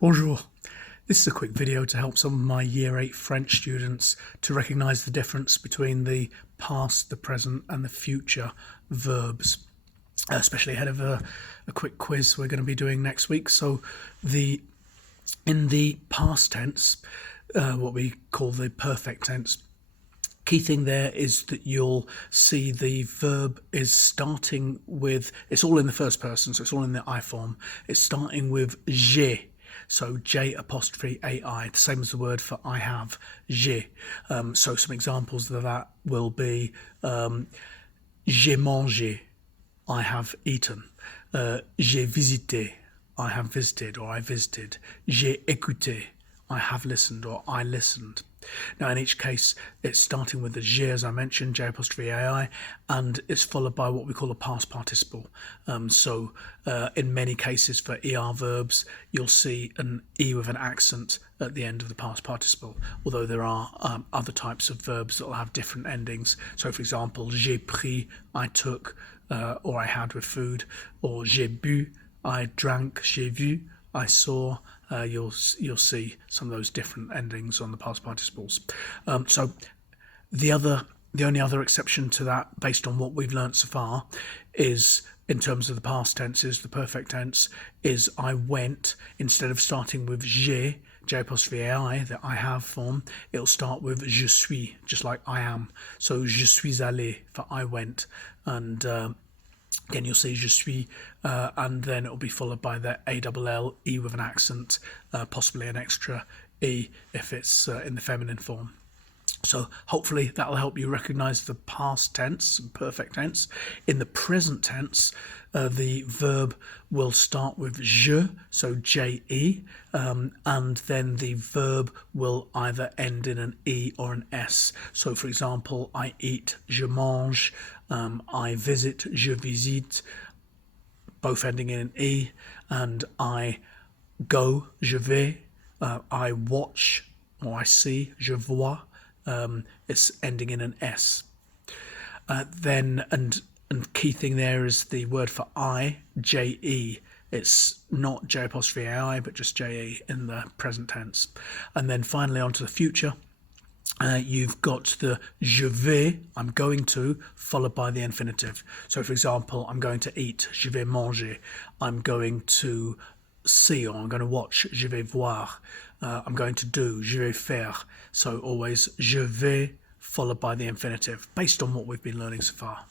Bonjour. This is a quick video to help some of my Year 8 French students to recognise the difference between the past, the present and the future verbs, especially ahead of a quick quiz we're going to be doing next week. So in the past tense, what we call the perfect tense, key thing there is that you'll see the verb is starting with, it's all in the first person, so it's all in the I form. It's starting with j'ai. So J apostrophe AI, the same as the word for I have, j'ai. So some examples of that will be j'ai mangé, I have eaten. J'ai visité, I have visited or I visited. J'ai écouté, I have listened or I listened. Now, in each case, it's starting with the j'ai, as I mentioned, J apostrophe AI, and it's followed by what we call a past participle. In many cases for ER verbs, you'll see an E with an accent at the end of the past participle, although there are other types of verbs that will have different endings. So, for example, j'ai pris, I took, or I had with food, or j'ai bu, I drank, j'ai vu, I saw. You'll see some of those different endings on the past participles. So the only other exception to that, based on what we've learnt so far, is in terms of the past tenses, the perfect tense is I went. Instead of starting with j'ai, J apostrophe AI, the I have form, it'll start with je suis, just like I am. So je suis allé for I went, and again, you'll see je suis, and then it'll be followed by the ALL, E with an accent, possibly an extra E if it's in the feminine form. So hopefully that'll help you recognise the past tense and perfect tense. In the present tense, the verb will start with je, so je, and then the verb will either end in an E or an S. So for example, I eat, je mange, I visit, je visite, both ending in an E, and I go, je vais, I watch or I see, je vois, it's ending in an S. And key thing there is the word for I, je. It's not J apostrophe AI, but just je in the present tense. And then finally onto the future. You've got the je vais, I'm going to, followed by the infinitive. So for example, I'm going to eat, je vais manger. I'm going to see, or I'm going to watch, je vais voir. I'm going to do, je vais faire. So always je vais followed by the infinitive, based on what we've been learning so far.